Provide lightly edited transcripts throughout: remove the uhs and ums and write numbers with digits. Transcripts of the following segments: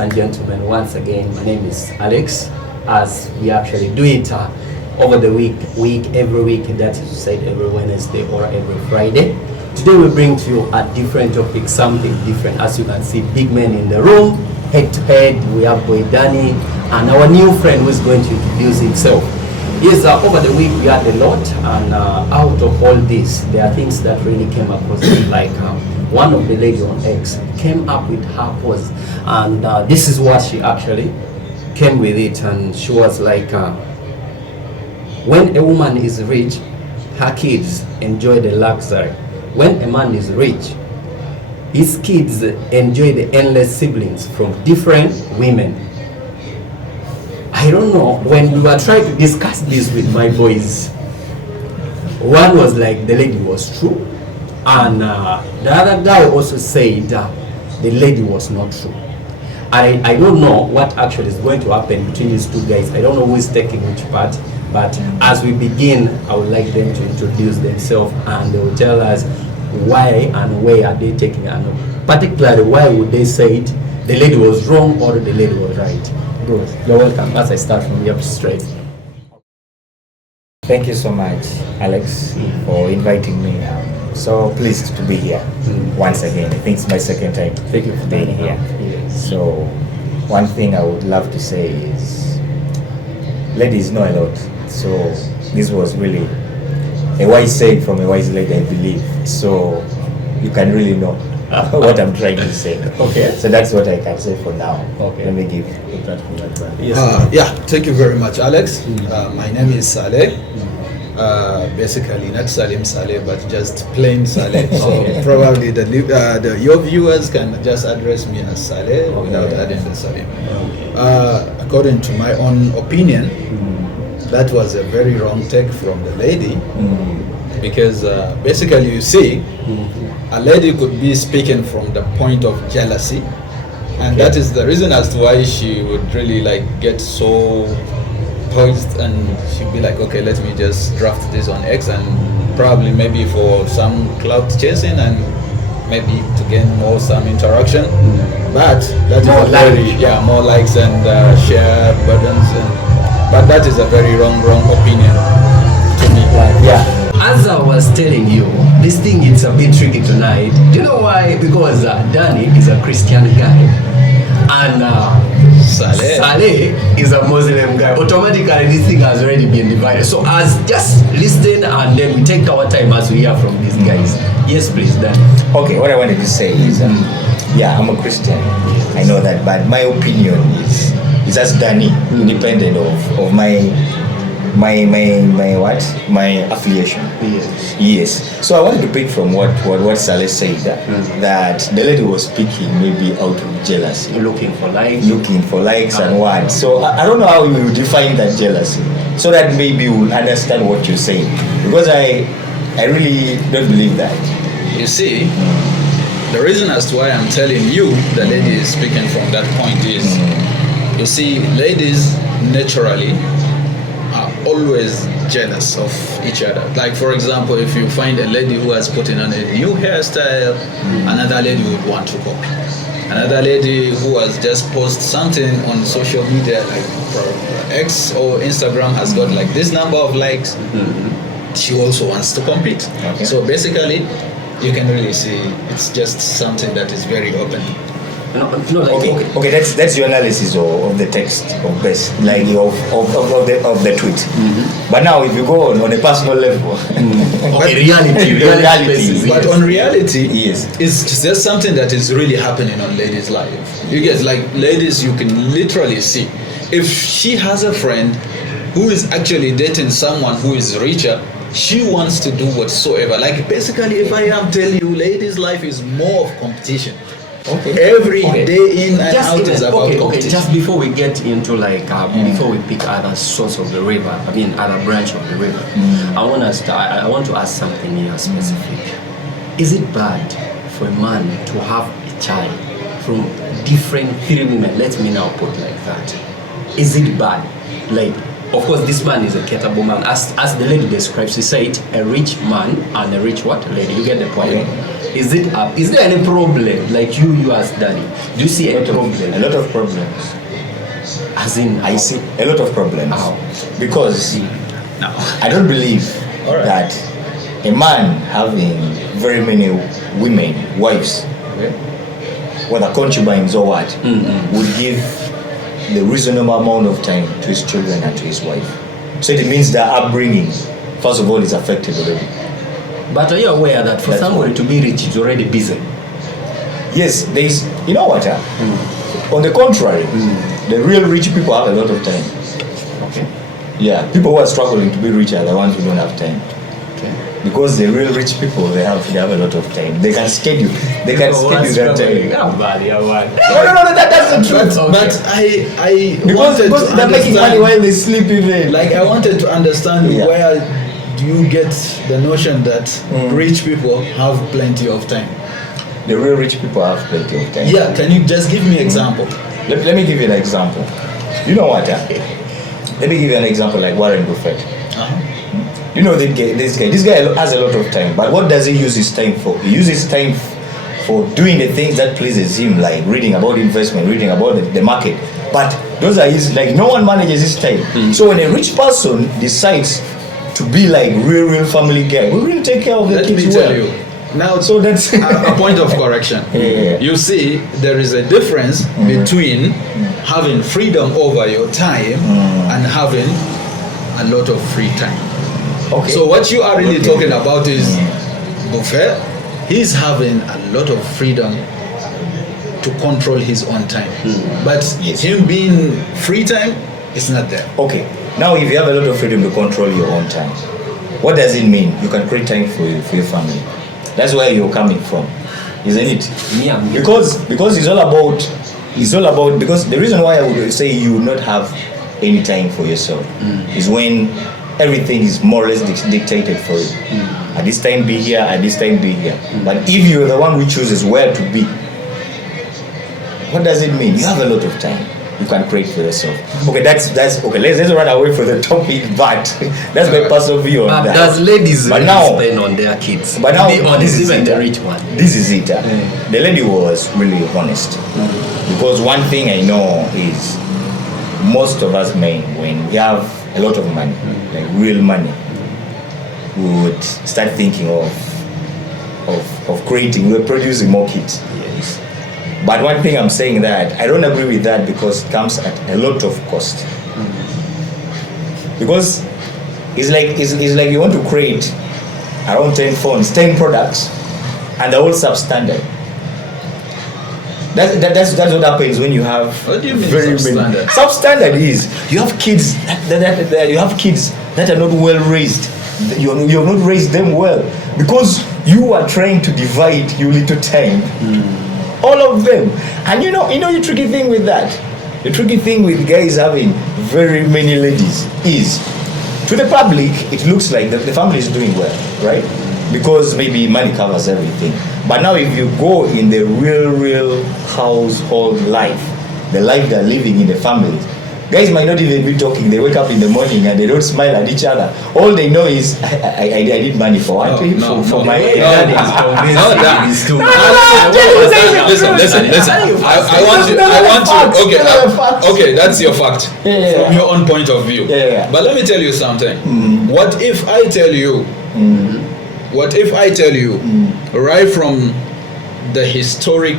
and gentlemen, once again, my name is Alex, as we actually do it over the every week, that is said every Wednesday or every Friday. Today we bring to you a different topic, something different. As you can see, big men in the room, head to head, we have boy Danny, and our new friend who is going to introduce himself. Yes, over the week we had a lot, and out of all this, there are things that really came across me, like one of the lady on X came up with her pose, and this is what she actually came with it, and she was like, when a woman is rich, her kids enjoy the luxury. When a man is rich, his kids enjoy the endless siblings from different women. I don't know, when we were trying to discuss this with my boys, one was like the lady was true, and the other guy also said the lady was not true. I don't know what actually is going to happen between these two guys. I don't know who is taking which part, but as we begin, I would like them to introduce themselves, and they will tell us why and where are they taking, and particularly why would they say it, the lady was wrong or the lady was right. Bro, you're welcome. As I start from here straight. Thank you so much, Alex, for inviting me. So pleased to be here once again. I think it's my second time Thank you for being here. Yes. So one thing I would love to say is, ladies know a lot. So this was really a wise saying from a wise lady, I believe. So you can really know what I'm trying to say. Okay. So that's what I can say for now. Okay. Let me give Yes. Yeah, thank you very much, Alex. My name is Saleh. Basically, not Salim Saleh, but just plain Saleh. So probably your viewers can just address me as Saleh without adding the Salim. According to my own opinion, that was a very wrong take from the lady, because basically, you see, a lady could be speaking from the point of jealousy, and that is the reason as to why she would really like get so poised, and she'd be like, okay, let me just draft this on X, and probably maybe for some clout chasing and maybe to gain some interaction, but that is more likes and share buttons, but that is a very wrong opinion to me. As I was telling you, this thing is a bit tricky tonight. Do you know why? Because Danny is a Christian guy, and Saleh is a Muslim guy. Automatically, this thing has already been divided. So as just listen, and then we take our time as we hear from these guys. Yes, please, Danny. Okay, what I wanted to say is, I'm a Christian. I know that, but my opinion is as Danny, independent of my affiliation. Yes. So I wanted to pick from what Saleh said, that the lady was speaking maybe out of jealousy, Looking for likes and what. So I don't know how you define that jealousy, so that maybe we'll understand what you're saying, because I really don't believe that. You see, the reason as to why I'm telling you the lady is speaking from that point is, you see, ladies naturally are always jealous of each other. Like, for example, if you find a lady who has put in on a new hairstyle, another lady would want to copy. Another lady who has just posted something on social media, like X or Instagram, has got like this number of likes, she also wants to compete. Okay. So basically, you can really see it's just something that is very open. Okay, that's your analysis of the text of best, like of the tweet. But now, if you go on a personal level, reality. But on reality, yes, it's just something that is really happening on ladies' life. You get, like, ladies, you can literally see if she has a friend who is actually dating someone who is richer, she wants to do whatsoever. Like, basically, if I am telling you, ladies' life is more of competition. Every day in and out is about competition. Just before we get into before we pick other source of the river, other branch of the river, I want to ask something here specific. Is it bad for a man to have a child from different three women? Let me now put like that. Is it bad? Like, of course, this man is a capable man. As the lady describes, she said a rich man and a rich what lady. You get the point. Okay. Is there any problem? Like you as Danny, do you see any problem? A lot of problems. As in, I see a lot of problems. How? Because no. I don't believe Alright. that a man having very many women, wives, whether concubines or what, would give the reasonable amount of time to his children and to his wife. So it means their upbringing, first of all, is affected already. But are you aware that for That's someone why. to be rich is already busy? Yes, there is, you know what? On the contrary, the real rich people have a lot of time. Okay. Yeah, people who are struggling to be rich are the ones who don't have time. Okay. Because the real rich people, they have a lot of time. They can schedule that time. No, that's the truth. But I Because wanted to they're making money understand, while they sleep even. like I wanted to understand Yeah. where do you get the notion that rich people have plenty of time? The real rich people have plenty of time. Yeah, can you just give me an example? Let me give you an example. You know what? Let me give you an example like Warren Buffett. You know this guy has a lot of time, but what does he use his time for? He uses time for doing the things that pleases him, like reading about investment, reading about the market. But those are his, like, no one manages his time. So when a rich person decides to be like real family guy, we really take care of the Let kids me well. tell you. Now, So that's a point of correction. Yeah. You see, there is a difference between having freedom over your time and having a lot of free time. okay. So what you are really Okay. talking about is Buffett. He's having a lot of freedom to control his own time. But Yes. him being free time is not there. Okay, now if you have a lot of freedom to control your own time, what does it mean? You can create time for your family. That's where you're coming from, isn't it? Yeah. Because it's all about because the reason why I would say you will not have any time for yourself is when everything is more or less dictated for you. At this time be here, at this time be here. But if you're the one who chooses where to be, what does it mean? You have a lot of time you can create for yourself. Okay, that's okay. Let's run away from the topic, but that's my personal view on that. Does ladies But really now- spend on their kids? But now, be honest, this is even it. the rich one. This is it. The lady was really honest. Because one thing I know is most of us men, when we have a lot of money, like real money, we would start thinking of creating, we're producing more kids. Yes. But one thing I'm saying that I don't agree with that because it comes at a lot of cost. Because it's like you want to create around 10 phones, 10 products, and they're all substandard. That's what happens when you have What do you mean very substandard? many. Substandard is you have kids that you have kids that are not well raised. You have not raised them well because you are trying to divide your little time. All of them. And you know the tricky thing with that? The tricky thing with guys having very many ladies is, to the public, it looks like the family is doing well, right? Because maybe money covers everything. But now if you go in the real household life, the life they're living in the family, guys might not even be talking. They wake up in the morning and they don't smile at each other. All they know is, I need money for what? For my... Listen. I want you. Okay, that's your fact Yeah. from your own point of view. Yeah. But let me tell you something. What if I tell you? Right from the historic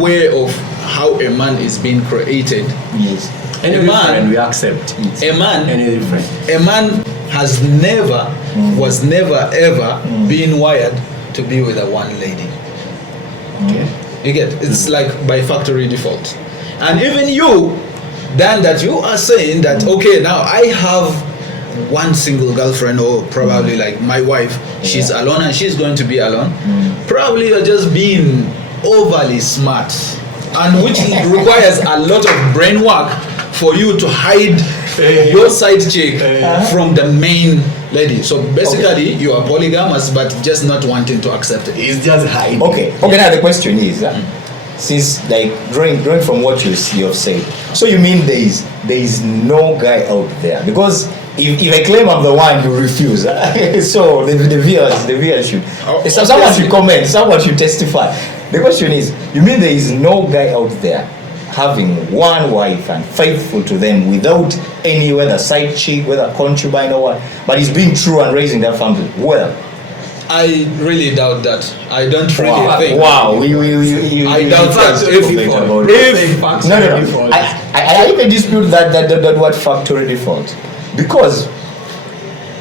way of how a man is being created? Yes. Any A man- different, we accept. A man Any different. A man has was never ever been wired to be with a one lady. Okay. You get, it's like by factory default. And even you, then that you are saying that, okay, now I have one single girlfriend, or probably like my wife, she's alone and she's going to be alone. Probably you're just being overly smart, and which requires a lot of brain work for you to hide your side chick from the main lady. So basically you are polygamous but just not wanting to accept it. It's just hiding. Okay. Now the question is, since like drawing from what you have said, so you mean there is no guy out there? Because if I claim I'm the one, you refuse. So the viewers should, someone should comment, someone should testify. The question is, you mean there is no guy out there having one wife and faithful to them without any, whether side chick, whether concubine or what, but he's being true and raising their family well? I really doubt that. I don't really think. Wow, I doubt that. No. I even dispute that word factory default, because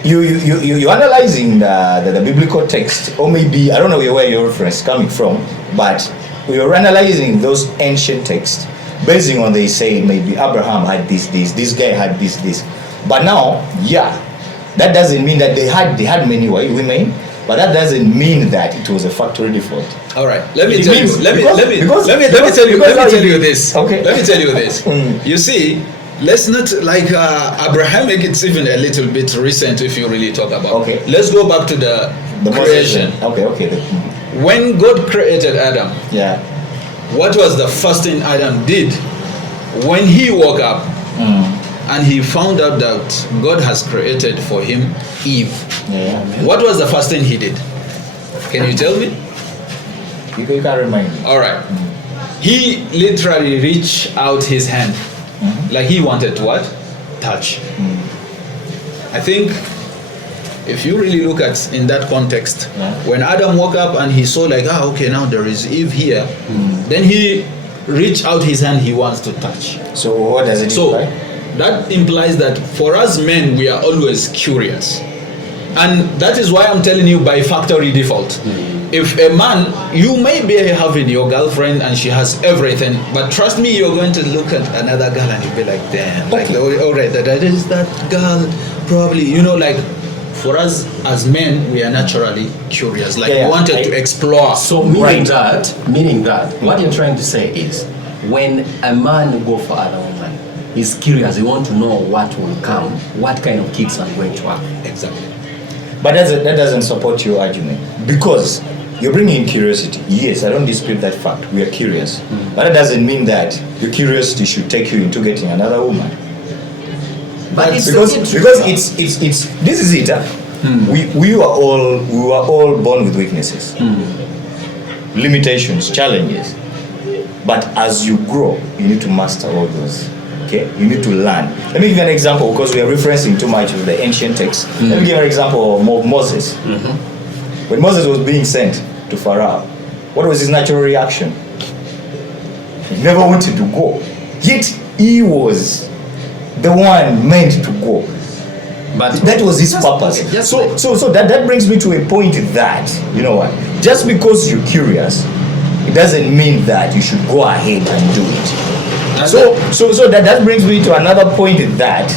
you're analyzing the biblical text, or maybe I don't know where your reference is coming from, but you're analyzing those ancient texts basing on, they say maybe Abraham had this guy had this, but now that doesn't mean that they had many women. But that doesn't mean that it was a factory default. All right, let me tell you this. Okay. Let me tell you this. You see, let's not like Abrahamic. It's even a little bit recent if you really talk about. Okay. Let's go back to the creation. Okay. When God created Adam, what was the first thing Adam did when he woke up? And he found out that God has created for him Eve. What was the first thing he did? Can you tell me? You can remind me. All right. He literally reached out his hand, like he wanted to what? Touch. I think if you really look at in that context, when Adam woke up and he saw like, okay, now there is Eve here, then he reached out his hand, he wants to touch. So what does it imply? That implies that for us men, we are always curious. And that is why I'm telling you by factory default. If a man, you may be having your girlfriend and she has everything, but trust me, you're going to look at another girl and you'll be like, damn, like, all right, that is that girl, probably, like, for us as men, we are naturally curious. Like, we wanted to explore. So meaning that, what you're trying to say is, when a man go for another woman, he's curious, he wants to know what will come, what kind of kids are going to have. Exactly. But that doesn't support your argument, because you're bringing in curiosity. Yes, I don't dispute that fact. We are curious. But that doesn't mean that your curiosity should take you into getting another woman. But because it's this is it. We were all born with weaknesses, limitations, challenges. But as you grow, you need to master all those. Okay, you need to learn. Let me give you an example, because we are referencing too much of the ancient text. Let me give you an example of Moses. When Moses was being sent to Pharaoh, what was his natural reaction? He never wanted to go. Yet he was the one meant to go. But that was his purpose. So that brings me to a point that, you know what, just because you're curious, it doesn't mean that you should go ahead and do it. So that brings me to another point that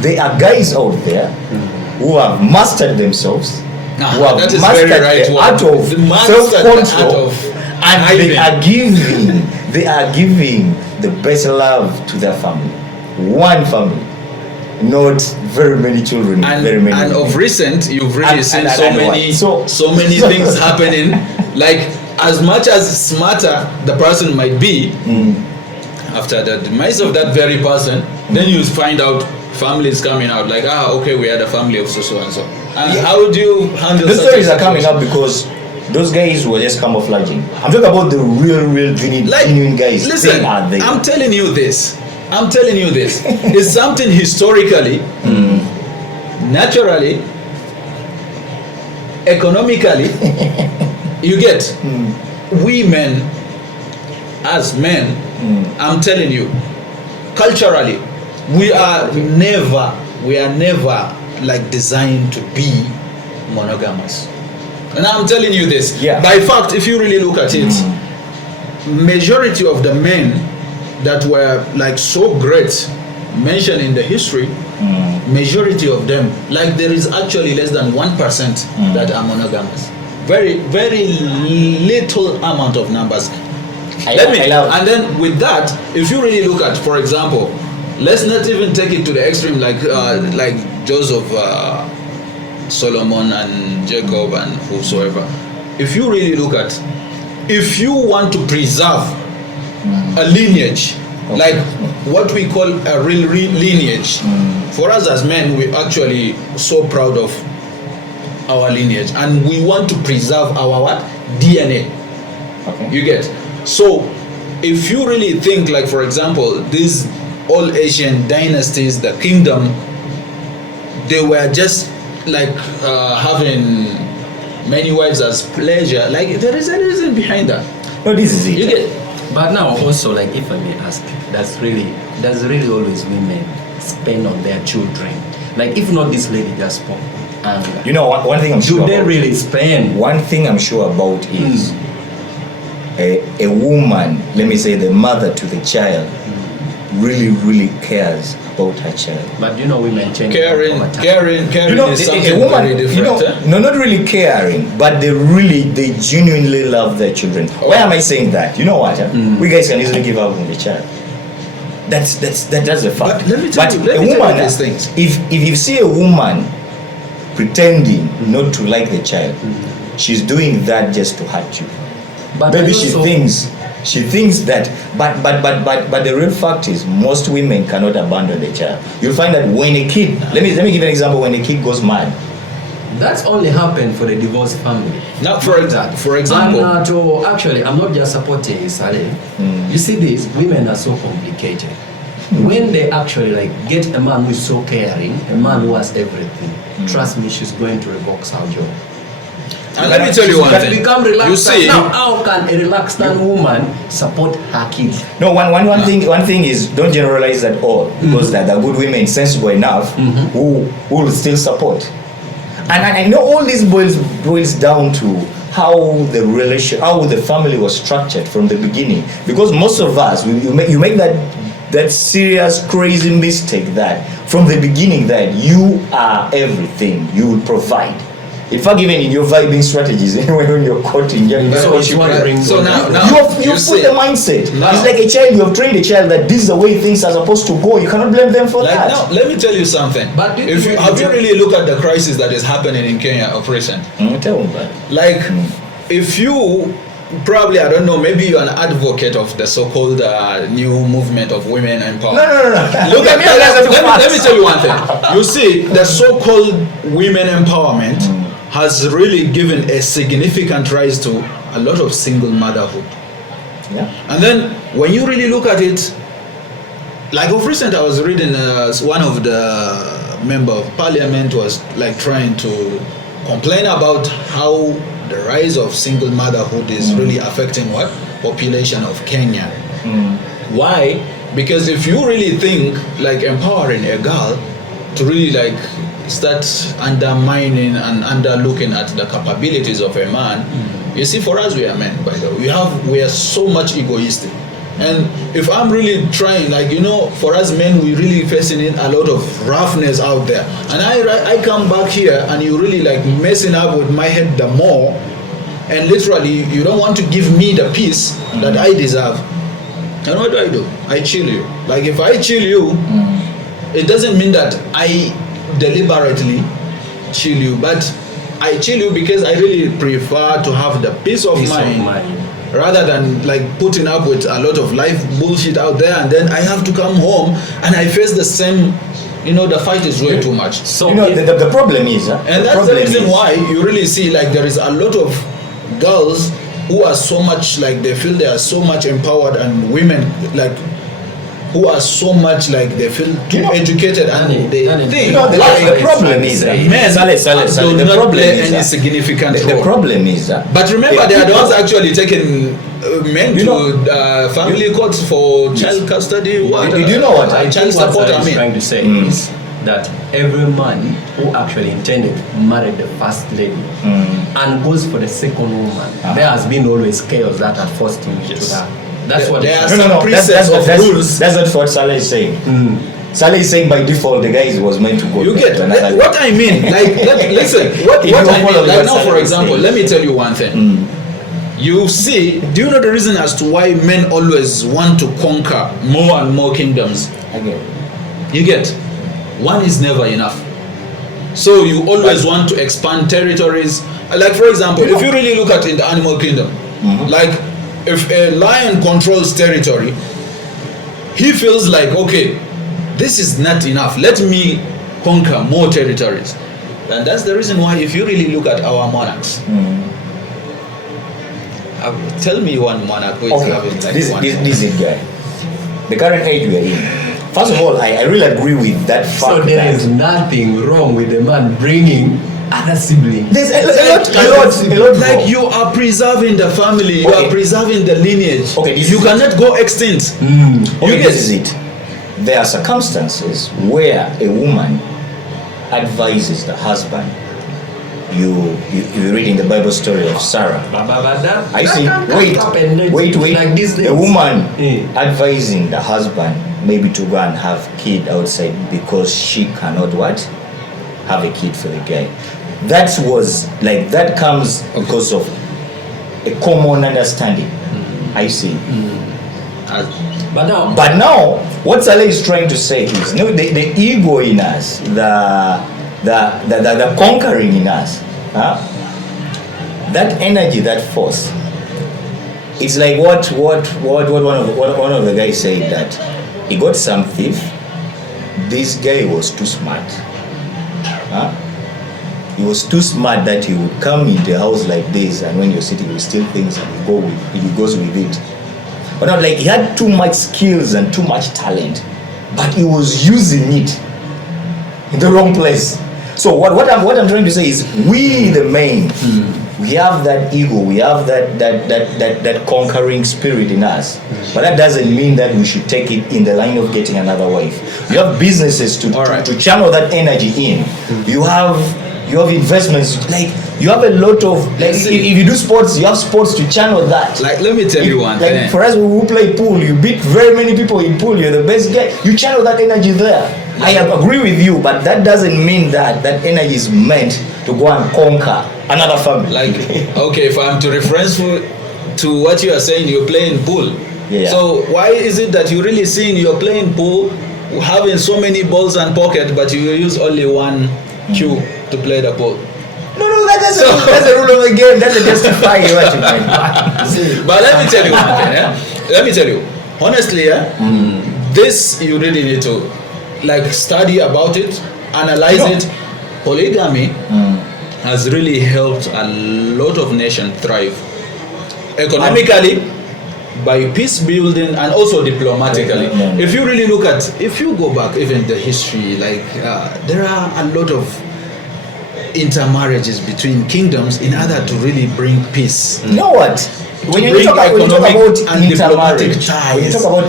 there are guys out there who have mastered themselves, who have mastered the art of self-control, and they are giving the best love to their family. One family, not very many children, and of recent, you've really seen so many things happening. Like, as much as smarter the person might be, after the demise of that very person, then you find out families coming out like, okay, we had a family of so and so. And how do you handle the stories are coming up because those guys were just camouflaging. I'm talking about the real genuine guys. Listen, I'm telling you this. It's something historically, naturally, economically, you get. We men, as men, I'm telling you, culturally, we are never like designed to be monogamous. And I'm telling you this. By fact, if you really look at it, majority of the men that were like so great mentioned in the history, majority of them, like there is actually less than 1% that are monogamous. Very, very little amount of numbers. And then with that, if you really look at, for example, let's not even take it to the extreme like Joseph, Solomon and Jacob and whosoever. If you really look at if you want to preserve a lineage, like what we call a real lineage, for us as men, we're actually so proud of our lineage, and we want to preserve our what? DNA. Okay. You get? So if you really think, like for example, these all Asian dynasties, the kingdom, they were just like having many wives as pleasure. Like there is a reason behind that. No, this is it. You get? But now also, like, if I may ask, does really always women spend on their children? Like, if not this lady just spoke anger. You know, one thing I'm sure Do they about, really spend? one thing I'm sure about is a woman, let me say the mother to the child, really cares about her child. But you know, women change. Caring You know, is a something woman, very different. you know, eh? no, not really caring, but they genuinely love their children. Why am I saying that? You know what? We guys can easily give up on the child. That's a fact. But let me tell you a woman, these things. if you see a woman pretending not to like the child, she's doing that just to hurt you. But Maybe also, she thinks that, but the real fact is most women cannot abandon the child. You'll find that when a kid, let me give an example. When a kid goes mad, that's only happened for the divorced family. Now, for example, And actually, I'm not just supporting Saleh. You see, these women are so complicated. When they actually like get a man who is so caring, a man who has everything, trust me, she's going to revoke her job. and let me tell you one But thing. become relaxed. You see, Now, how can a relaxed woman support her kids? no, one thing is, don't generalize at all, because there are good women sensible enough who will still support. And I know all this boils down to how the family was structured from the beginning. Because most of us, you make that serious crazy mistake that from the beginning that you are everything, you will provide. In fact, even in your vibing strategies, when you're courting, so now you put see, the mindset. now- It's like a child. You have trained a child that this is the way things are supposed to go. You cannot blame them for like that. now, let me tell you something. But Have you really looked at the crisis that is happening in Kenya of recent? Tell them that. Like, if you probably, I don't know, maybe you're an advocate of the so-called new movement of women empowerment. No. Look at let me tell you one thing. You see, the so-called women empowerment has really given a significant rise to a lot of single motherhood. Yeah. And then when you really look at it, like of recent, I was reading one of the member of parliament was like trying to complain about how the rise of single motherhood is really affecting what population of Kenya. Why? Because if you really think like empowering a girl to really like start undermining and underlooking at the capabilities of a man, you see, for us, we are men, by the way, we are so much egoistic. And if I'm really trying, like, you know, for us men, we really facing in a lot of roughness out there, and I come back here and you really like messing up with my head the more, and literally you don't want to give me the peace that I deserve. And what do? I chill you. Like, if I chill you, it doesn't mean that I deliberately chill you, but I chill you because I really prefer to have the peace of mind rather than like putting up with a lot of life bullshit out there, and then I have to come home and I face the same, you know, the fight is way too much. So you know, the problem is, and that's the reason why you really see like there is a lot of girls who are so much like they feel they are so much empowered, and women like who are so much like they feel too educated, and they think, you know, the problem is that men do not play any significant role. The problem is that, but remember, they are the ones actually taking men to family courts for child custody. What do you know what child support? I mean, trying to say is that every man who actually intended to marry the first lady and goes for the second woman, there has been always chaos that had forced him to that. That's what there are it's some precepts of rules. That's not what Saleh is saying. Saleh is saying by default the guy was meant to go. You get what I mean? Like, listen, what I mean? Like now, for example, let me tell you one thing. You see, do you know the reason as to why men always want to conquer more and more kingdoms? You get, one is never enough. So you always want to expand territories. Like, for example, if you really look at in the animal kingdom, Like, if a lion controls territory, he feels like, okay, this is not enough. Let me conquer more territories. And that's the reason why, if you really look at our monarchs, tell me one monarch who is having like this is guy. The current age we are in. First of all, I really agree with that fact. So there is nothing wrong with the man bringing other siblings. There's a lot. Like wrong. you are preserving the family, you are preserving the lineage. Okay, you cannot go extinct. Okay, this is it. There are circumstances where a woman advises the husband. You read in the Bible story of Sarah. I see. Wait. Like this the woman advising the husband maybe to go and have kid outside because she cannot what? Have a kid for the guy. That comes because of a common understanding. I see. But now, what Saleh is trying to say is, the ego in us, the conquering in us, that energy, that force. It's like what one of the guys said, that he got some thief. This guy was too smart. He was too smart that he would come into a house like this, and when you're sitting, you steal things and he goes with it. But not like he had too much skills and too much talent, but he was using it in the wrong place. So what I'm trying to say is, we the men, we have that ego, we have that conquering spirit in us. But that doesn't mean that we should take it in the line of getting another wife. You have businesses to channel that energy in. You have investments, like you have a lot of, like if you do sports, you have sports to channel that. Like, let me tell you one thing. Like for us who play pool, you beat very many people in pool, you're the best guy, you channel that energy there. I agree with you, but that doesn't mean that energy is meant to go and conquer another family. Like, okay, if I'm to reference to what you are saying, you're playing pool. Yeah. So why is it that you really seeing you're playing pool, having so many balls and pocket, but you use only one cue to play the pool? No, that's the rule of the game. That's a justify what you mean. But let me tell you one thing. Let me tell you, honestly, this you really need to study about it, analyze it. Polygamy has really helped a lot of nations thrive economically, by peace building, and also diplomatically. If you really look at, if you go back even the history, there are a lot of intermarriages between kingdoms in order to really bring peace. You know what? When you talk about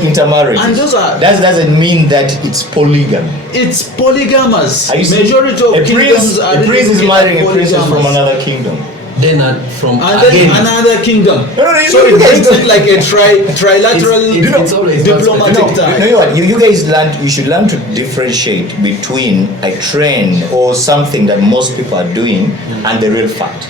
intermarriage, and those are, that doesn't mean that it's polygamy. It's polygamous. Majority of a kingdoms are a prince is marrying a princess from another kingdom. Then from another kingdom. So it brings it like a trilateral diplomatic tie. You know what? You guys learn. You should learn to differentiate between a trend or something that most people are doing and the real fact.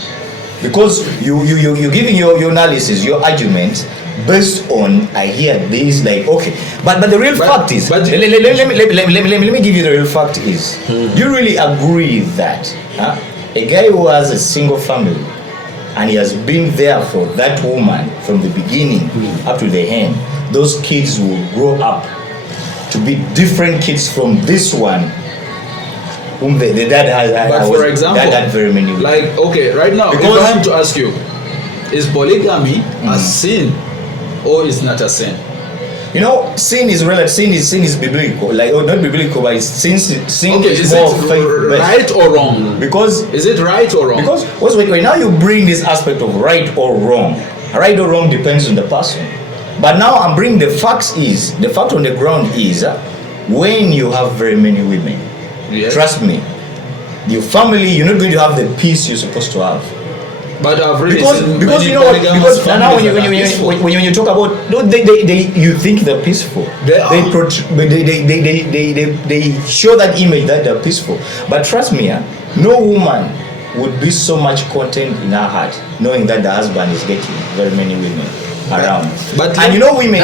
Because you're giving your analysis, your arguments based on, I hear this, like, okay, but the real fact is, let me give you the real fact is, you really agree that a guy who has a single family and he has been there for that woman from the beginning up to the end, those kids will grow up to be different kids from this one. The dad has, but for example, dad had very many. Like, okay, right now, because if I am to ask you, is polygamy a sin or is not a sin? You know, sin is relative. Sin is biblical. Like, not biblical, but sin okay, is more faith-based. Right or wrong? Because is it right or wrong? Because wait, now you bring this aspect of right or wrong. Right or wrong depends on the person. But now I'm bringing the facts. The fact on the ground is when you have very many women. Yes. Trust me, your family, you're not going to have the peace you're supposed to have. But I've really because you know what? Because now when you talk about, you think they're peaceful. They show that image that they're peaceful. But trust me, no woman would be so much content in her heart knowing that the husband is getting very many women around. And you know, women,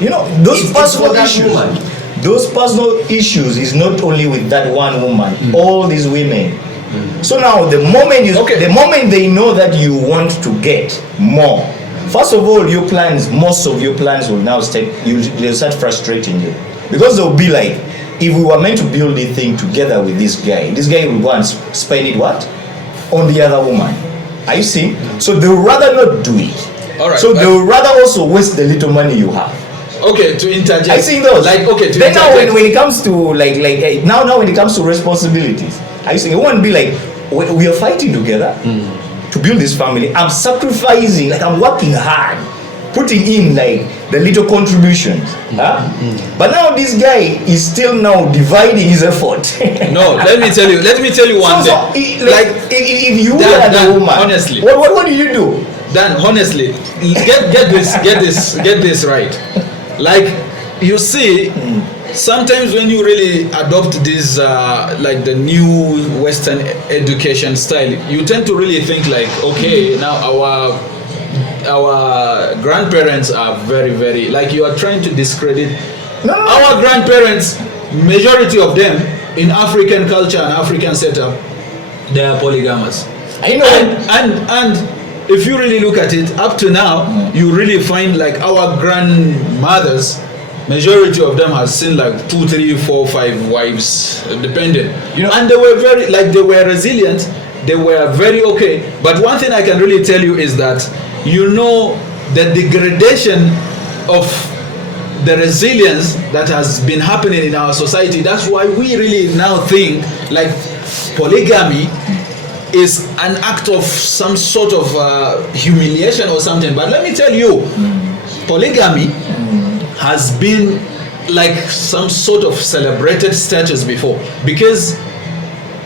you know, those personal issues. Those personal issues is not only with that one woman. All these women So now the moment they know that you want to get more, first of all, most of your plans will now they'll start frustrating you, because they'll be like, if we were meant to build this thing together with this guy will go and spend it what? On the other woman. Are you seeing? So they'll rather not do it. All right, so they'll rather also waste the little money you have. Okay, to interject. I see those. Like, okay, to then interject. now when it comes to now when it comes to responsibilities, I see you won't be like, we are fighting together to build this family. I'm sacrificing, like I'm working hard, putting in like the little contributions. But now this guy is still now dividing his effort. No, let me tell you one thing. If you were Dan, the woman, honestly, what do you do? Dan, honestly, get this right. Like, you see, sometimes when you really adopt this like the new Western education style, you tend to really think like, okay, now our grandparents are very, very, like, you are trying to discredit our grandparents. Majority of them in African culture and African setup, they are polygamous. I know. And if you really look at it, up to now, you really find like our grandmothers, majority of them has seen like 2, 3, 4, 5 wives, dependent. And they were they were resilient, they were very okay. But one thing I can really tell you is that, the degradation of the resilience that has been happening in our society. That's why we really now think like polygamy is an act of some sort of humiliation or something. But let me tell you, polygamy has been like some sort of celebrated status before. Because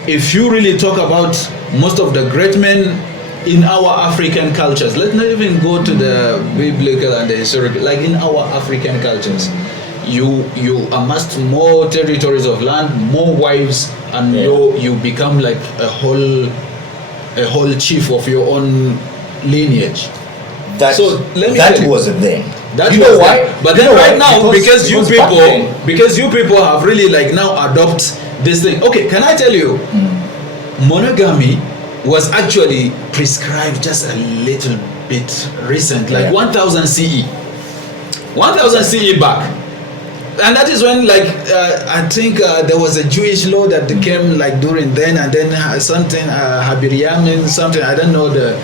if you really talk about most of the great men in our African cultures, let's not even go to the biblical and the historical, like in our African cultures, you amassed more territories of land, more wives, and you become like a whole chief of your own lineage. That was a thing. That you know why? But then right now, because you people have really like now adopt this thing. Okay, can I tell you, monogamy was actually prescribed just a little bit recent, like 1000 CE. 1000 CE back. And that is when, like, I think there was a Jewish law that came like during then, and then something Habiriamin, something, I don't know the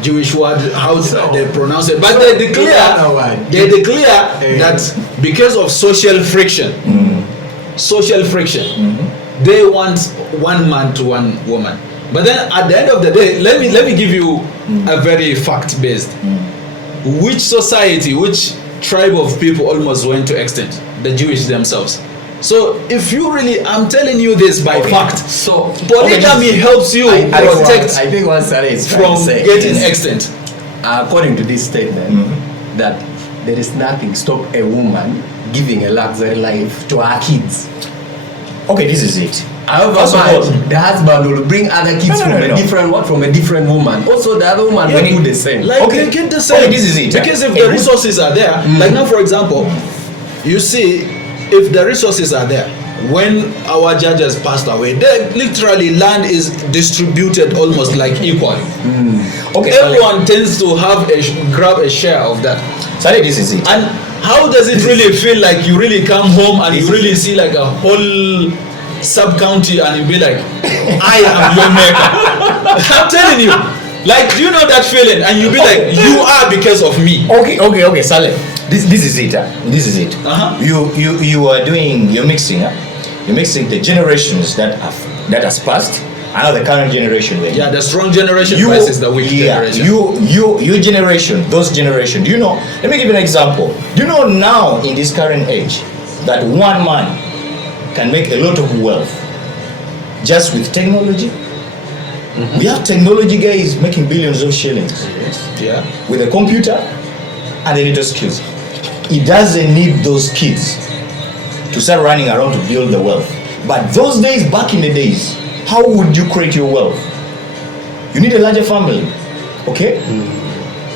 Jewish word, how they pronounce it, but they declare that because of social friction, they want one man to one woman. But then at the end of the day, let me give you a very fact-based. Which society, which tribe of people almost went to extinct? The Jewish themselves. So if you really, I'm telling you this by fact. So polygamy helps you protect from getting extinct. According to this statement, that there is nothing stop a woman giving a luxury life to her kids. Okay, this is it. However, the husband will bring other kids from a different woman. Also, the other woman will do the same. Like they get the same. Okay, this is it. Because if the resources are there, like now, for example, you see, if the resources are there, when our judges passed away, they literally land is distributed almost like equally. Okay, everyone tends to have grab a share of that. Sorry, this is it. And how does it really feel like you really come home and you really see like a whole sub-county and you be like, I am your maker. I'm telling you, like, do you know that feeling? And you be like, you are because of me. Okay, Saleh. This is it. This is it. You're mixing. You're mixing the generations that has passed. I know the current generation. Yeah, the strong generation versus the weak generation. Your generation, those generation. Do you know? Let me give you an example. Do you know now in this current age that one man can make a lot of wealth just with technology? We have technology guys making billions of shillings. Yeah. With a computer and a little skills. He doesn't need those kids to start running around to build the wealth. But those days, back in the days, how would you create your wealth? You need a larger family, okay?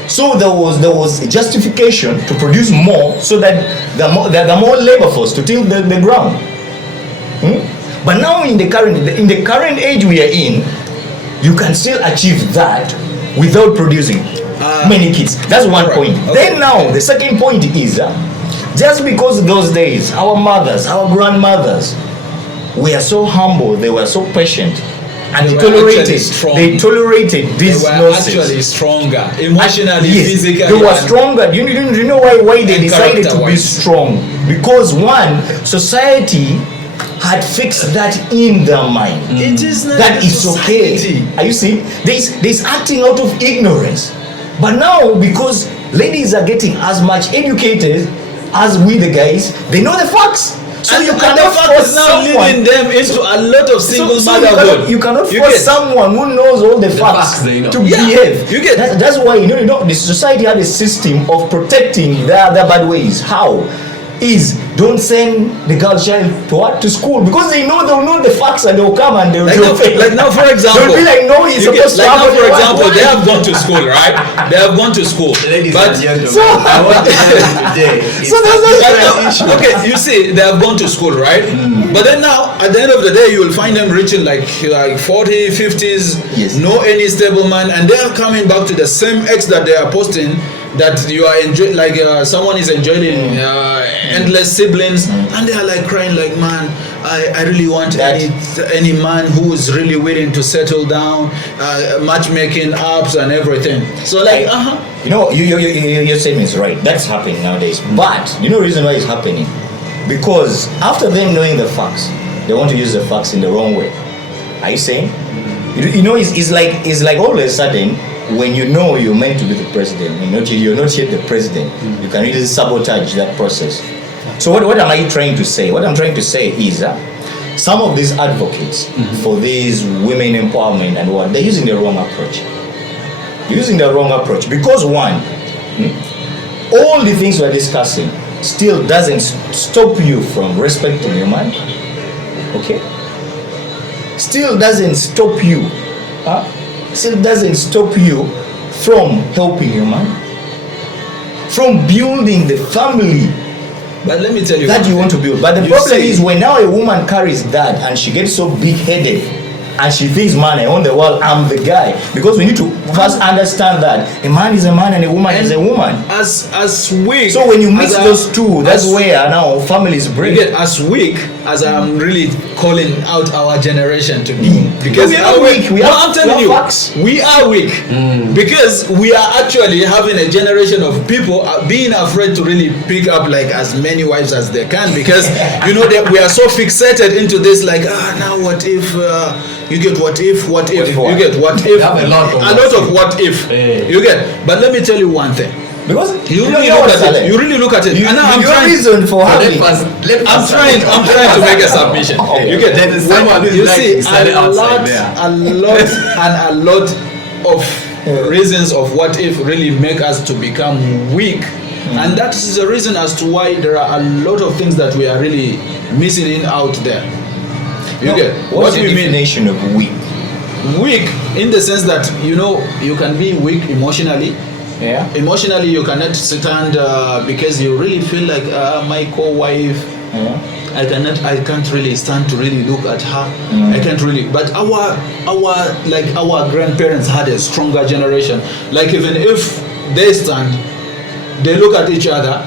So there was a justification to produce more, so that the more labor force to till the ground. But now in the current age we are in, you can still achieve that without producing many kids. That's one point. Okay. Then now the second point is just because those days our mothers, our grandmothers were so humble, they were so patient, and they tolerated this They were nonsense. actually stronger, emotionally, Yes, physically. they were and- stronger. You know why they And decided to be character-wise. strong? Because one, society had fixed that in their mind. It is not That it's society. okay. Are you see? There's acting out of ignorance. But now, because ladies are getting as much educated as we the guys, they know the facts. So And you the cannot fact force is now someone. leading them into a lot of single So motherhood. you cannot You force get- someone who knows all the facts facts they know. to Yeah, behave. you get- That's why you know the society had a system of protecting their bad ways. How? Is don't send the girl child to what? To school, because they know they'll know the facts and they'll come and they'll fail. Like now, for example, They'll be like, no, he's you get- supposed to like have now, only for one example, wife. they have gone to school, right? They have gone to school, Ladies but and gentlemen, So- I want to tell you today. It's So that's a not- different issue. okay, you see, they have gone to school, right? But then now, at the end of the day, you will find them reaching like 40, 50s, Yes. no any stable man, and they are coming back to the same ex that they are posting, that you are enjoying, like someone is enjoying endless siblings, and they are like crying like, man, I really want That- any man who is really willing to settle down, matchmaking apps and everything. So like, You know, your statement is right. That's happening nowadays. But you know the reason why it's happening? Because after them knowing the facts, they want to use the facts in the wrong way. Are you saying? You know, it's like all of a sudden, when you know you're meant to be the president, you're not yet the president, you can really sabotage that process. So what am I trying to say? What I'm trying to say is some of these advocates for these women empowerment and what, they're using the wrong approach. Using the wrong approach because one, all the things we're discussing still doesn't stop you from respecting your man. Okay? Still doesn't stop you. Still doesn't stop you from helping your man, from building the family but let me tell you, that you want to build. But the You problem say- is when now a woman carries that and she gets so big-headed and she thinks, man, I own the world, I'm the guy. Because we need to first understand that a man is a man and a woman is a woman. as weak. So when you mix as a- those two, that's as- where now families You break. get as weak as I'm really calling out our generation to be, because We are not weak. We no, have- I'm telling we you, have facts. we are weak because we are actually having a generation of people being afraid to really pick up like as many wives as they can, because you know that we are so fixated into this, like now what if you get what if What you if? get what if have a lot of what if Yeah. you get. But let me tell you one thing. Because You know really what, look at Saleh? it. You really look at it. You, And now I'm your trying. reason for So having I'm trying to make a submission. Okay. You get There is when someone who's you like see standing outside there. a lot of reasons of what if really make us to become weak, and that is the reason as to why there are a lot of things that we are really missing in out there. You No, get what's what the do you mean? definition of weak? Weak in the sense that you can be weak emotionally. Yeah. Emotionally, you cannot stand because you really feel like my co-wife. I can't really stand to really look at her. I can't really. But our grandparents had a stronger generation. Like even if they stand, they look at each other.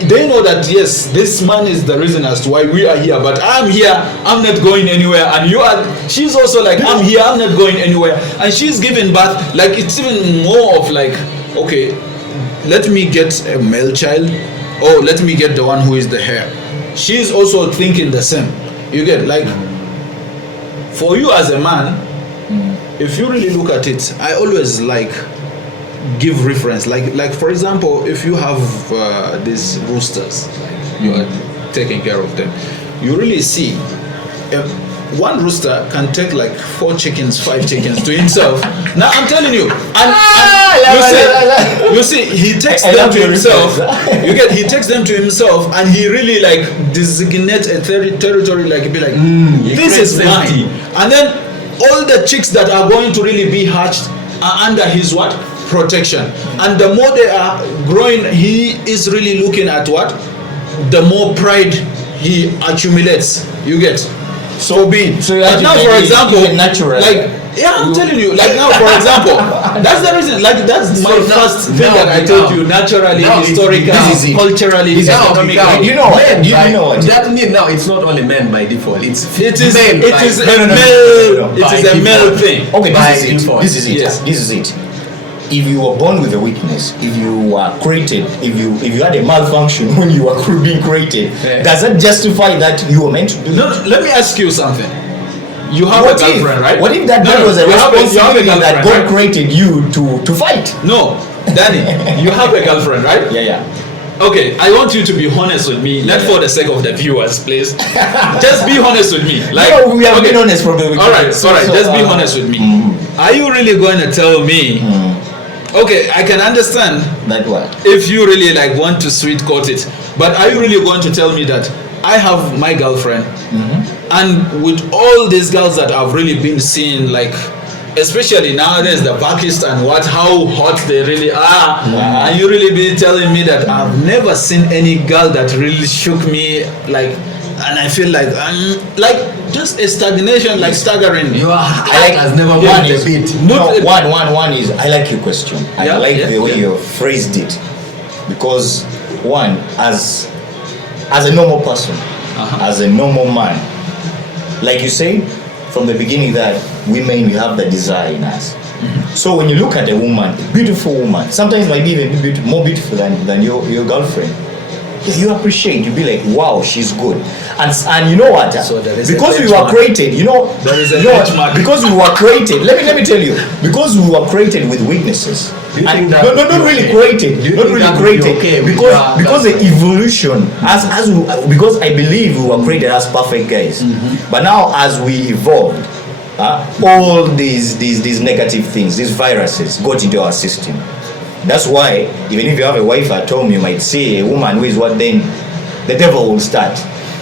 They know that yes, this man is the reason as to why we are here. But I'm here. I'm not going anywhere. And you are. She's also like I'm here. I'm not going anywhere. And she's giving birth. Like it's even more of like, okay, let me get a male child, or let me get the one who is the heir. She's also thinking the same. You get like, for you as a man, if you really look at it, I always like give reference. Like for example, if you have these roosters, you are taking care of them. You really see. One rooster can take like 4 chickens, 5 chickens to himself. Now I'm telling you, and you see, he takes them to himself. He takes them to himself, and he really like designates a territory, like be like, this is mine. And then all the chicks that are going to really be hatched are under his what? Protection. And the more they are growing, he is really looking at what? The more pride he accumulates. You get. So be it. So but now, for example, natural. like, yeah, I'm telling you, like now, for example, that's the reason, like, that's my first thing that I told you, naturally, historically, culturally, economically. You know what? You know what? That means now it's not only men by default, it is a male thing. Okay, this is it. Yes. This is it. If you were born with a weakness, if you were created, if you had a malfunction when you were being created, does that justify that you were meant to do? No, let me ask you something. You have a girlfriend, right? What if that was a responsibility that God created you to fight? No, Danny, you have a girlfriend, right? Yeah. Okay, I want you to be honest with me, not for the sake of the viewers, please. Just be honest with me. Like, we have been honest from the beginning. All right. Just be honest with me. Are you really going to tell me? Okay, I can understand that what if you really like want to sweet coat it, but are you really going to tell me that I have my girlfriend, and with all these girls that I've really been seeing, like, especially nowadays the Pakistan, how hot they really are, and you really be telling me that I've never seen any girl that really shook me, like, and I feel like just a stagnation, like staggering. Your heart has never moved a bit. One is, I like your question. I like the way you phrased it, because one, as a normal person, as a normal man, like you said from the beginning, that women, we have the desire in us. So when you look at a woman, a beautiful woman, sometimes might be even more beautiful than your girlfriend, you appreciate, you be like, wow, she's good. And you know what? So because we were created, because we were created, let me tell you, because we were created with weaknesses. Not really created, because the evolution, because I believe we were created as perfect guys. But now as we evolved, all these negative things, these viruses got into our system. That's why even if you have a wife at home, you might see a woman who is what, then the devil will start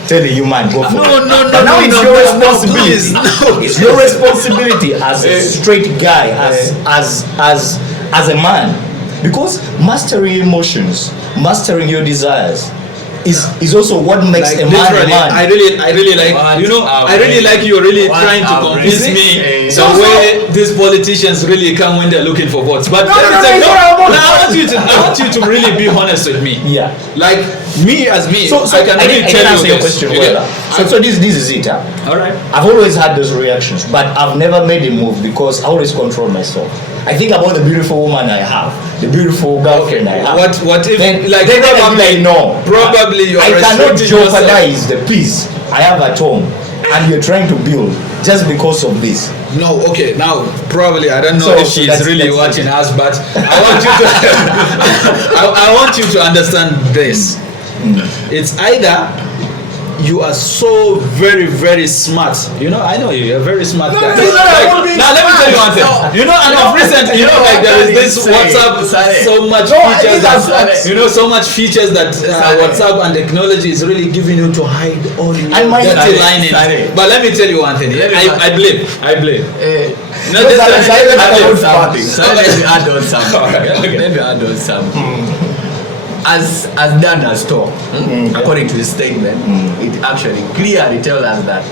telling you, man, go for it. No, now it's your responsibility. It's your responsibility as a straight guy, as a man, because mastering emotions, mastering your desires is also what makes a man a man. I really like, I really like you really trying to convince me the way these politicians really come when they're looking for votes. But I want you to really be honest with me. Yeah. Like, me as me, so I can really tell you your question well. So this is it. All right. I've always had those reactions, but I've never made a move because I always control myself. I think about the beautiful woman I have, the beautiful girlfriend I have. What if, then probably, no, probably you are I cannot jeopardize yourself. the peace I have at home, and you're trying to build just because of this. No, okay, now probably I don't know if she's really watching us, but I want you to I want you to understand this. It's either you are so very, very smart. I know you're a very smart guy. Now let me tell you one thing. And of recent, like there is this WhatsApp, so much features that, so much features that WhatsApp and technology is really giving you to hide all your dirty linings. But let me tell you one thing. I blame. Let me add on something. As Dan has told, according to his statement, it actually clearly tells us that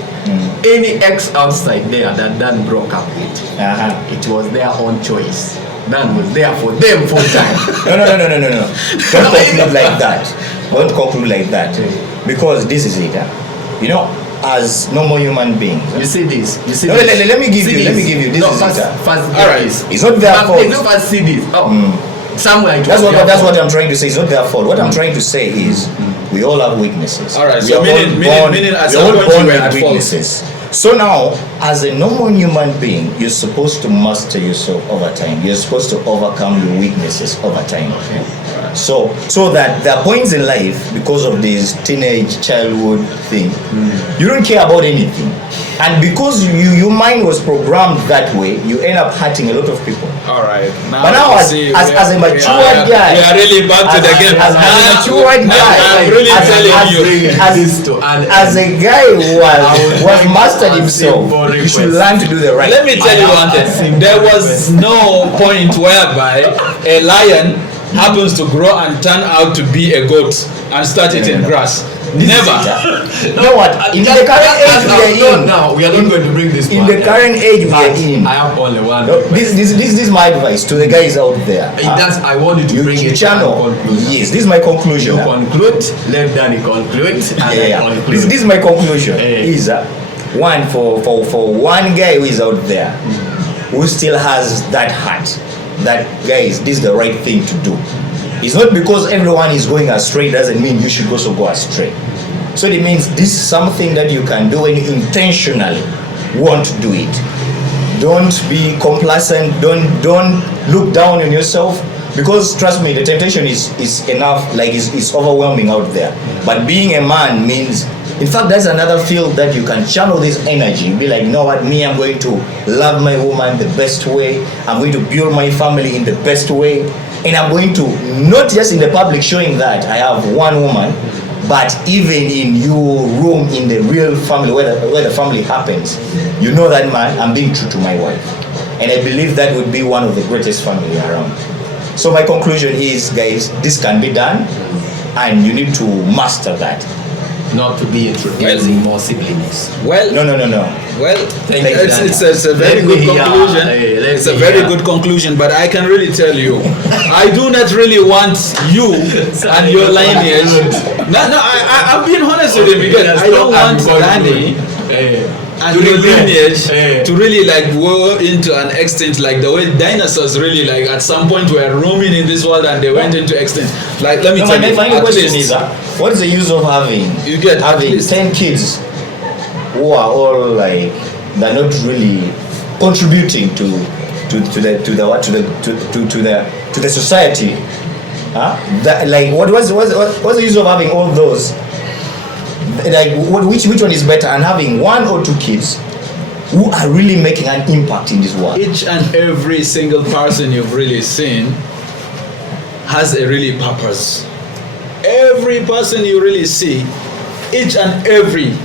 any ex outside there that Dan broke up with, it was their own choice. Dan was there for them full time. No. Don't conclude like that. Because this is it. As normal human beings. You see this. Let me give you. This is it. All right. It's not their fault. It's not see this. Somewhere that's what I'm trying to say. It's not their fault. What I'm trying to say is we all have weaknesses. All right. We So are meaning at some point you were at weaknesses. So now, as a normal human being, you're supposed to master yourself over time. You're supposed to overcome your weaknesses over time. Okay. So that there are points in life, because of this teenage childhood thing, you don't care about anything, and because your mind was programmed that way, you end up hurting a lot of people. All right. But now, as a matured guy, we are really back to the game. As a matured guy, I'm really telling you, as a guy who was mastered himself, you should learn to do the right. Let me tell you one thing. There was no point whereby a lion happens to grow and turn out to be a goat and start eating grass. Never. No, what? In the current age we are in. Now we are not going to bring this. In the current age we are in. I have only one. No, this is my advice to the guys out there. I want you to bring it channel. Yes, this is my conclusion. You conclude. Let Danny conclude. This is my conclusion. Is one for one guy who is out there who still has that heart. That guys, this is the right thing to do. It's not because everyone is going astray doesn't mean you should also go astray. So it means this is something that you can do and you intentionally want to do it. Don't be complacent. Don't look down on yourself, because trust me, the temptation is enough. Like it's overwhelming out there. But being a man means, in fact, that's another field that you can channel this energy. Be like, you know what, me, I'm going to love my woman the best way. I'm going to build my family in the best way. And I'm going to, not just in the public showing that I have one woman, but even in your room, in the real family, where the family happens, you know that, man, I'm being true to my wife. And I believe that would be one of the greatest family around. So my conclusion is, guys, this can be done, and you need to master that. Not to be introducing more siblings. Well, no. Well, it's a very good conclusion. It's a very good conclusion, but I can really tell you, I do not really want you and your lineage. I'm being honest with you, because I don't want Danny and your lineage to really like go into an extinct, like the way dinosaurs really like at some point were roaming in this world and they went into extinct. Like, let me tell you, my final question is, what is the use of having 10 kids who are all like, they're not really contributing to the society? That, like, what's the use of having all those? Like, which one is better? And having 1 or 2 kids who are really making an impact in this world. Each and every single person you've really seen has a really purpose. Every person you really see, each and every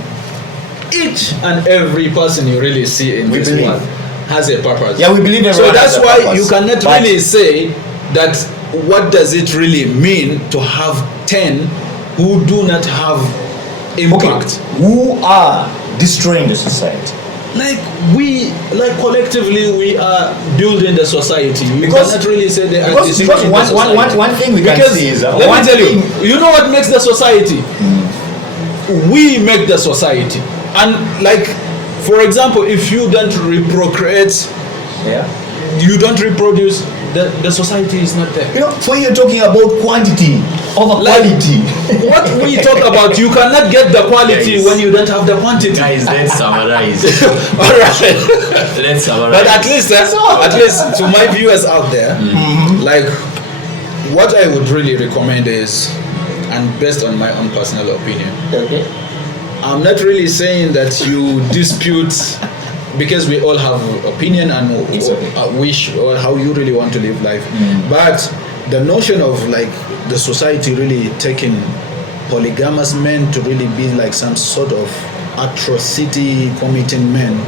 person you really see in this world has a purpose. Yeah, we believe everyone. So that's has a why purpose. you cannot really say that what does it really mean to have 10 who do not have impact. Okay. Who are destroying the society? Like collectively we are building the society. You cannot really say they are destroying the society. One thing we can see is let me tell you, you know what makes the society? We make the society. And like, for example, if you don't procreate, you don't reproduce, the society is not there. You know, when you're talking about quantity over quality, what we talk about, you cannot get the quality when you don't have the quantity. Guys, let's summarize. All right, let's summarize. But at least to my viewers out there, like, what I would really recommend is, and based on my own personal opinion, I'm not really saying that you dispute, because we all have opinion and wish or how you really want to live life. But the notion of like the society really taking polygamous men to really be like some sort of atrocity committing men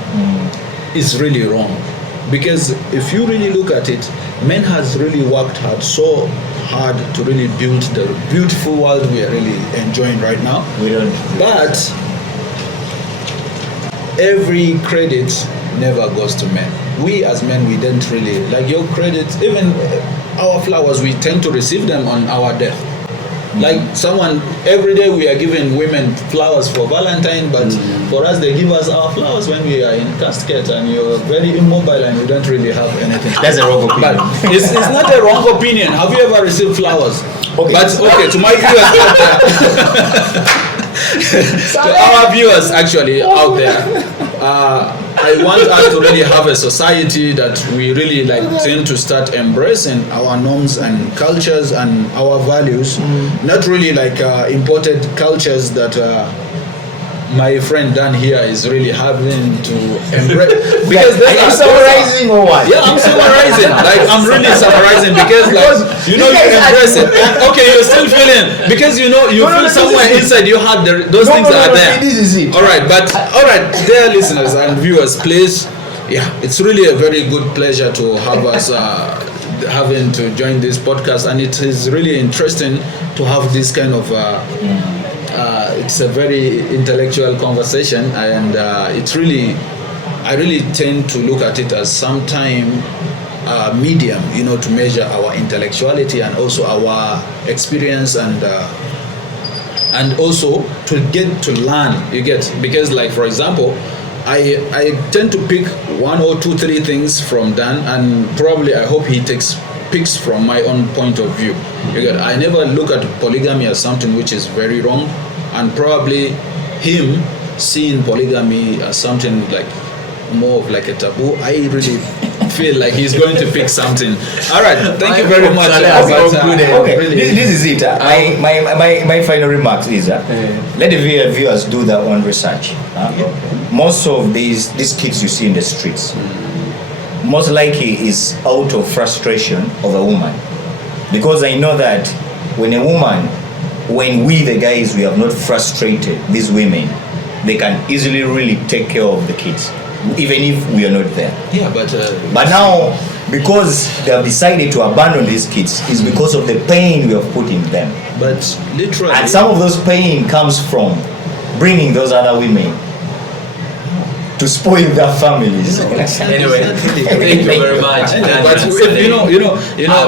is really wrong. Because if you really look at it, men has really worked so hard to really build the beautiful world we are really enjoying right now. But every credit never goes to men. We as men, we don't really, like your credit, even our flowers, we tend to receive them on our death. Like someone, every day we are giving women flowers for Valentine, but for us they give us our flowers when we are in casket and you're very immobile and you don't really have anything. That's a wrong opinion. But it's not a wrong opinion. Have you ever received flowers? Okay. But okay, to my viewers out there, to our viewers actually out there, I want us to really have a society that we really like tend to start embracing our norms and cultures and our values, not really like imported cultures that my friend Dan here is really having to embrace. Because are you summarizing or what? Yeah, I'm summarizing. Like I'm really summarizing because like you know you embrace it. Okay, you're still feeling because you know you feel somewhere inside you have those things are there. This is it. All right, but all right, dear listeners and viewers, please, yeah, it's really a very good pleasure to have us having to join this podcast, and it is really interesting to have this kind of it's a very intellectual conversation, and it's really, I really tend to look at it as sometime medium, you know, to measure our intellectuality and also our experience, and also to get to learn, you get, because like for example, I tend to pick 1 or 2, 3 things from Dan, and probably I hope he picks from my own point of view. You get, I never look at polygamy as something which is very wrong, and probably him seeing polygamy as something like more of like a taboo. I really feel like he's going to pick something. All right, thank you very much. Okay, really. This is it. My final remarks is let the viewers do their own research. Most of these kids you see in the streets, most likely is out of frustration of a woman, because I know that when we the guys, we have not frustrated these women, they can easily really take care of the kids, even if we are not there. Yeah, but now, because they have decided to abandon these kids, is because of the pain we have put in them. But literally, and some of those pain comes from bringing those other women to spoil their families. Anyway, thank you very much. But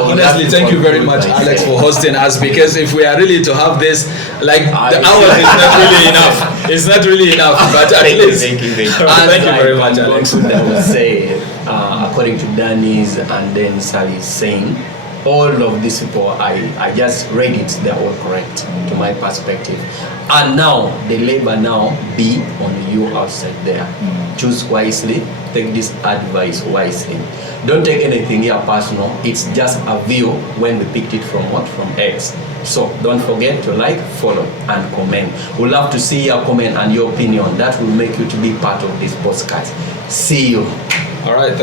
honestly, thank you very much, Alex, for hosting us, because if we are really to have this, like the hours is not really enough. It's not really enough, but at least. Thank you. Thank you very much, Alex. I would say, according to Danny's and then Sally's saying, all of these people, I just read it, they're all correct to my perspective. And now, the labor now be on you outside there. Choose wisely, take this advice wisely. Don't take anything here personal, it's just a view when we picked it from what? From X. So don't forget to like, follow, and comment. We'd love to see your comment and your opinion. That will make you to be part of this podcast. See you. All right.